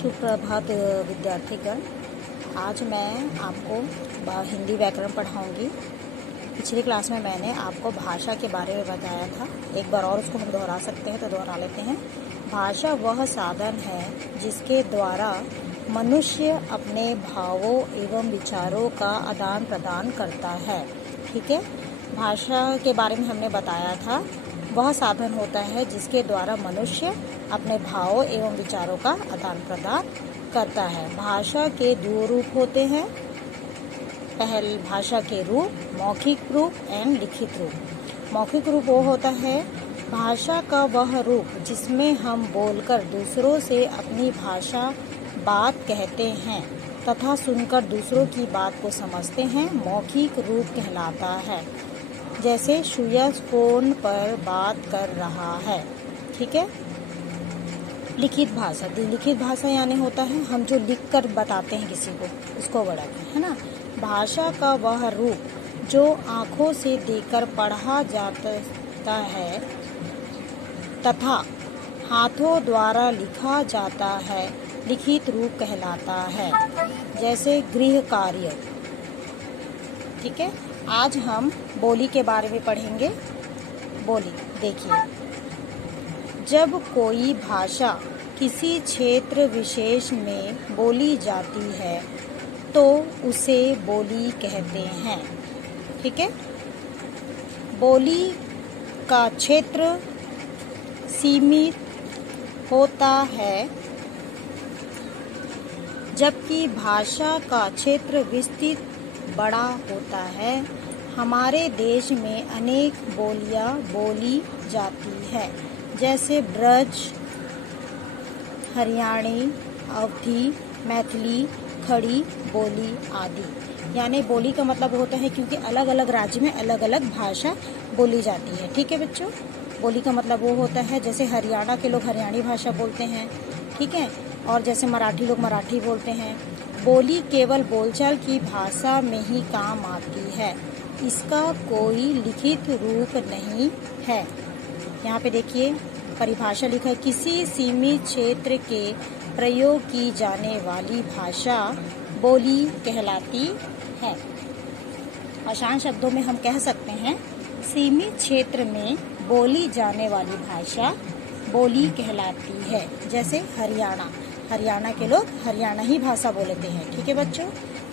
सुप्रभात विद्यार्थीगण। आज मैं आपको हिंदी व्याकरण पढ़ाऊंगी। पिछली क्लास में मैंने आपको भाषा के बारे में बताया था, एक बार और उसको हम दोहरा सकते हैं तो दोहरा लेते हैं। भाषा वह साधन है जिसके द्वारा मनुष्य अपने भावों एवं विचारों का आदान प्रदान करता है। ठीक है, भाषा के बारे में हमने बताया था, वह साधन होता है जिसके द्वारा मनुष्य अपने भावों एवं विचारों का आदान प्रदान करता है। भाषा के दो रूप होते हैं। पहले भाषा के रूप मौखिक रूप एंड लिखित रूप। मौखिक रूप वो होता है भाषा का वह रूप जिसमें हम बोलकर दूसरों से अपनी भाषा बात कहते हैं तथा सुनकर दूसरों की बात को समझते हैं, मौखिक रूप कहलाता है। जैसे सुयश फोन पर बात कर रहा है। ठीक है। लिखित भाषा, लिखित भाषा यानी होता है हम जो लिख कर बताते हैं किसी को, उसको बढ़ाते हैं, है ना। भाषा का वह रूप जो आँखों से देखकर पढ़ा जाता है तथा हाथों द्वारा लिखा जाता है, लिखित रूप कहलाता है। जैसे गृह कार्य। ठीक है। आज हम बोली के बारे में पढ़ेंगे। बोली देखिए, जब कोई भाषा किसी क्षेत्र विशेष में बोली जाती है तो उसे बोली कहते हैं। ठीक है। बोली का क्षेत्र सीमित होता है जबकि भाषा का क्षेत्र विस्तृत बड़ा होता है। हमारे देश में अनेक बोलियां बोली जाती है, जैसे ब्रज, हरियाणी, अवधी, मैथिली, खड़ी बोली आदि। यानी बोली का मतलब होता है क्योंकि अलग अलग राज्य में अलग अलग भाषा बोली जाती है। ठीक है बच्चों, बोली का मतलब वो होता है जैसे हरियाणा के लोग हरियाणी भाषा बोलते हैं। ठीक है। और जैसे मराठी लोग मराठी बोलते हैं। बोली केवल बोलचाल की भाषा में ही काम आती है, इसका कोई लिखित रूप नहीं है। यहाँ पे देखिए परिभाषा लिखा है, किसी सीमित क्षेत्र के प्रयोग की जाने वाली भाषा बोली कहलाती है। आसान शब्दों में हम कह सकते हैं सीमित क्षेत्र में बोली जाने वाली भाषा बोली कहलाती है। जैसे हरियाणा के लोग हरियाणा ही भाषा बोलते हैं। ठीक है बच्चों।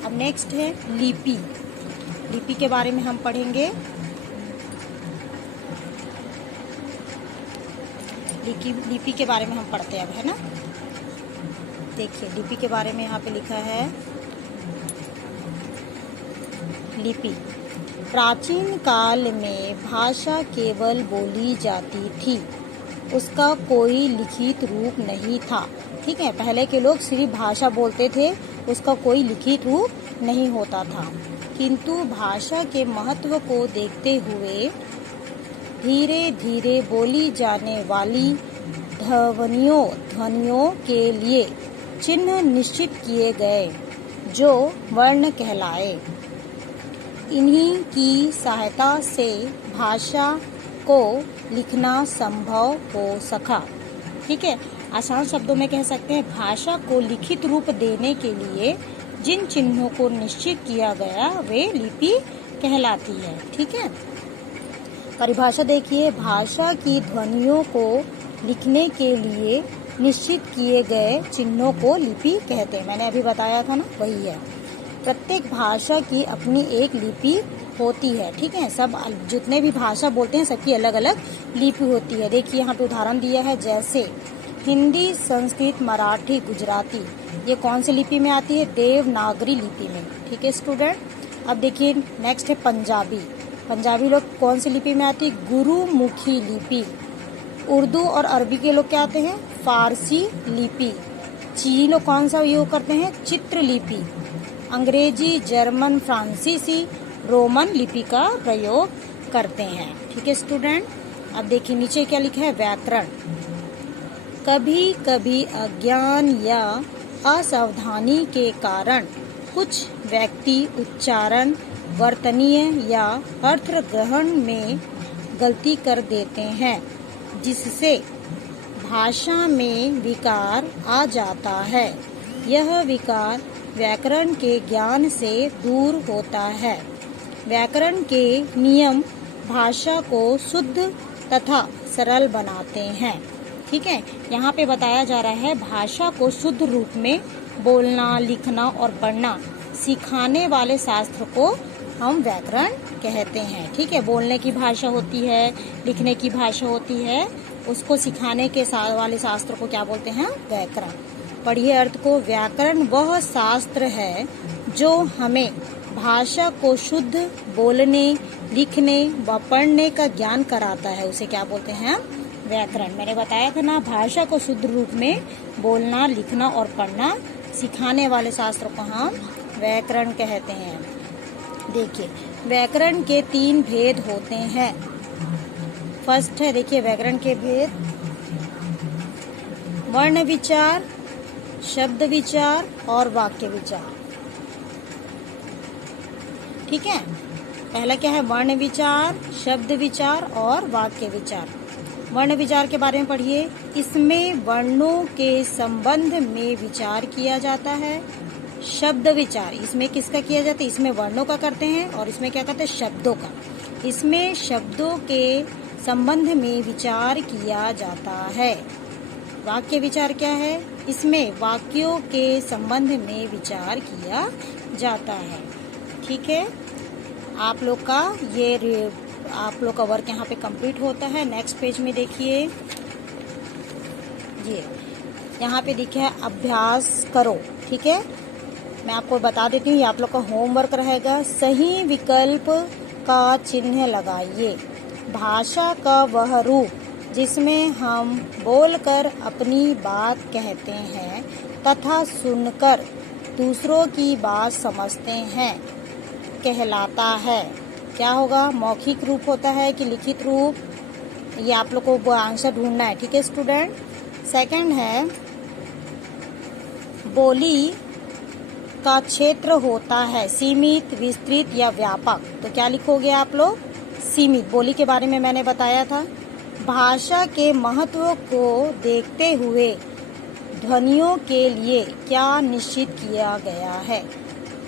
अब नेक्स्ट है लिपि। लिपि के बारे में हम पढ़ेंगे। लिपि के बारे में हम पढ़ते हैं अब, है ना। देखिए लिपि के बारे में यहाँ पे लिखा है, लिपि प्राचीन काल में भाषा केवल बोली जाती थी, उसका कोई लिखित रूप नहीं था। ठीक है। पहले के लोग सिर्फ भाषा बोलते थे, उसका कोई लिखित रूप नहीं होता था। किंतु भाषा के महत्व को देखते हुए धीरे धीरे बोली जाने वाली ध्वनियों के लिए चिन्ह निश्चित किए गए जो वर्ण कहलाए। इन्हीं की सहायता से भाषा को लिखना संभव हो सका। ठीक है। आसान शब्दों में कह सकते हैं भाषा को लिखित रूप देने के लिए जिन चिन्हों को निश्चित किया गया वे लिपि कहलाती है। ठीक है। परिभाषा देखिए, भाषा की ध्वनियों को लिखने के लिए निश्चित किए गए चिन्हों को लिपि कहते हैं। मैंने अभी बताया था ना, वही है। प्रत्येक भाषा की अपनी एक लिपि होती है। ठीक है। सब जितने भी भाषा बोलते हैं सबकी अलग अलग लिपि होती है। देखिए यहाँ पे उदाहरण दिया है, जैसे हिंदी, संस्कृत, मराठी, गुजराती, ये कौन सी लिपि में आती है? देवनागरी लिपि में। ठीक है स्टूडेंट। अब देखिए नेक्स्ट है पंजाबी। पंजाबी लोग कौन सी लिपि में आती है? गुरुमुखी लिपि। उर्दू और अरबी के लोग क्या आते हैं? फारसी लिपि। चीनी लोग कौन सा यूज करते हैं? चित्र लिपि। अंग्रेजी, जर्मन, फ्रांसीसी, रोमन लिपि का प्रयोग करते हैं। ठीक है स्टूडेंट। अब देखिए नीचे क्या लिखा है? व्याकरण। कभी कभी अज्ञान या असावधानी के कारण कुछ व्यक्ति उच्चारण, वर्तनीय या अर्थ ग्रहण में गलती कर देते हैं, जिससे भाषा में विकार आ जाता है। यह विकार व्याकरण के ज्ञान से दूर होता है। व्याकरण के नियम भाषा को शुद्ध तथा सरल बनाते हैं। ठीक है, यहाँ पे बताया जा रहा है भाषा को शुद्ध रूप में बोलना, लिखना और पढ़ना सिखाने वाले शास्त्र को हम व्याकरण कहते हैं। ठीक है, बोलने की भाषा होती है, लिखने की भाषा होती है, उसको सिखाने के वाले शास्त्र को क्या बोलते हैं? व्याकरण। पढ़िए अर्थ को। व्याकरण वह शास्त्र है जो हमें भाषा को शुद्ध बोलने, लिखने व पढ़ने का ज्ञान कराता है, उसे क्या बोलते हैं? व्याकरण। मैंने बताया था ना, भाषा को शुद्ध रूप में बोलना, लिखना और पढ़ना सिखाने वाले शास्त्र को हम व्याकरण कहते हैं। देखिए, व्याकरण के 3 भेद होते हैं। फर्स्ट है, देखिए व्याकरण के भेद: वर्ण विचार, शब्द विचार और वाक्य विचार। ठीक है, पहला क्या है? वर्ण विचार, शब्द विचार और वाक्य विचार। वर्ण विचार के बारे में पढ़िए। इसमें वर्णों के संबंध में विचार किया जाता है। शब्द विचार, इसमें किसका किया जाता है? इसमें वर्णों का करते हैं और इसमें क्या करते हैं? शब्दों का। इसमें शब्दों के संबंध में विचार किया जाता है। वाक्य विचार क्या है? इसमें वाक्यों के संबंध में विचार किया जाता है। ठीक है, आप लोग का वर्क यहाँ पे कंप्लीट होता है। नेक्स्ट पेज में देखिए, ये यहाँ पे लिखा है अभ्यास करो। ठीक है, मैं आपको बता देती हूँ, ये आप लोग का होमवर्क रहेगा। सही विकल्प का चिन्ह लगाइए। भाषा का वह रूप जिसमें हम बोलकर अपनी बात कहते हैं तथा सुनकर दूसरों की बात समझते हैं कहलाता है। क्या होगा? मौखिक रूप होता है कि लिखित रूप? ये आप लोग को आंसर ढूंढना है। ठीक है स्टूडेंट। सेकंड है, बोली का क्षेत्र होता है सीमित, विस्तृत या व्यापक। तो क्या लिखोगे आप लोग? सीमित। बोली के बारे में मैंने बताया था। भाषा के महत्व को देखते हुए ध्वनियों के लिए क्या निश्चित किया गया है?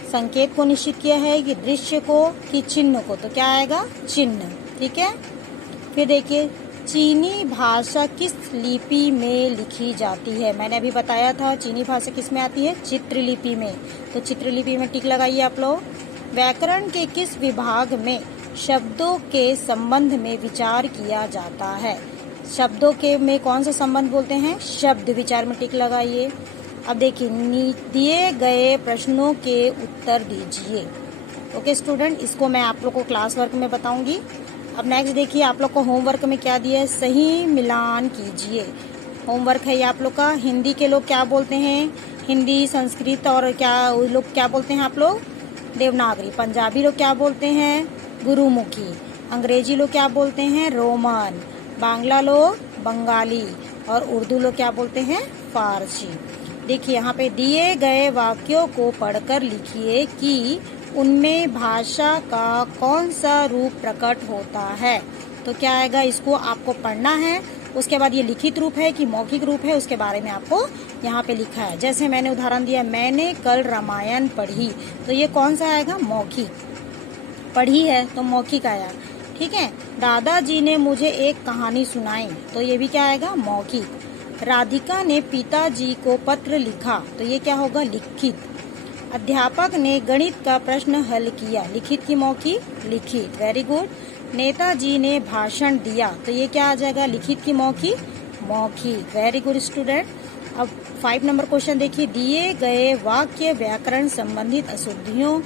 संकेत को निश्चित किया है कि दृश्य को कि चिन्ह को? तो क्या आएगा? चिन्ह। ठीक है, फिर देखिए, चीनी भाषा किस लिपि में लिखी जाती है? मैंने अभी बताया था चीनी भाषा किस में आती है? चित्रलिपि में। तो चित्रलिपि में टिक लगाइए आप लोग। व्याकरण के किस विभाग में शब्दों के संबंध में विचार किया जाता है? शब्दों के में कौन सा संबंध बोलते हैं? शब्द विचार में टिक लगाइए। अब देखिए, दिए गए प्रश्नों के उत्तर दीजिए। ओके स्टूडेंट, इसको मैं आप लोग को क्लास वर्क में बताऊंगी। अब नेक्स्ट देखिए, आप लोग को होमवर्क में क्या दिया है? सही मिलान कीजिए। होमवर्क है ये आप लोग का। हिंदी के लोग क्या बोलते हैं? हिंदी, संस्कृत और क्या लोग क्या बोलते हैं आप लोग? देवनागरी। पंजाबी लोग क्या बोलते हैं? गुरुमुखी। अंग्रेजी लोग क्या बोलते हैं? रोमन। बांग्ला लोग बंगाली और उर्दू लोग क्या बोलते हैं? फारसी। देखिए, यहाँ पे दिए गए वाक्यों को पढ़कर लिखिए कि उनमें भाषा का कौन सा रूप प्रकट होता है। तो क्या आएगा? इसको आपको पढ़ना है। उसके बाद ये लिखित रूप है कि मौखिक रूप है, उसके बारे में आपको यहाँ पे लिखा है। जैसे मैंने उदाहरण दिया, मैंने कल रामायण पढ़ी, तो ये कौन सा आएगा? मौखिक। पढ़ी है तो मौखिक आया। ठीक है, दादाजी ने मुझे एक कहानी सुनाई, तो ये भी क्या आएगा? मौखिक। राधिका ने पिताजी को पत्र लिखा, तो ये क्या होगा? लिखित। अध्यापक ने गणित का प्रश्न हल किया, लिखित की मौखिक? लिखित। Very good. नेताजी ने भाषण दिया, तो ये क्या आ जाएगा? लिखित की मौखिक? मौखिक। Very good student. अब 5 नंबर क्वेश्चन देखिए, दिए गए वाक्य व्याकरण संबंधित अशुद्धियों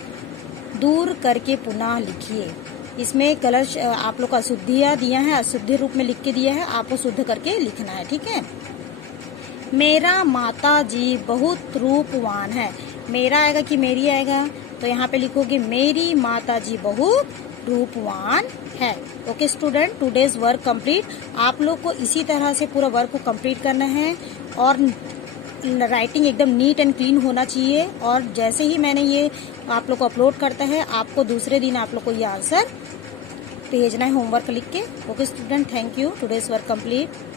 दूर करके पुनः लिखिए। इसमें गलत आप लोग को अशुद्धियाँ दिया है, अशुद्धि रूप में लिख के दिया है, आपको शुद्ध करके लिखना है। ठीक है, मेरा माताजी बहुत रूपवान है। मेरा आएगा कि मेरी आएगा? तो यहाँ पे लिखोगे मेरी माताजी बहुत रूपवान है। Okay student, today's work complete. आप लोग को इसी तरह से पूरा वर्क को कंप्लीट करना है और राइटिंग एकदम नीट एंड क्लीन होना चाहिए। और जैसे ही मैंने ये आप लोग को अपलोड करता है, आपको दूसरे दिन आप लोग को ये आंसर भेजना है होमवर्क लिख के। Okay student, thank you. Today's work complete.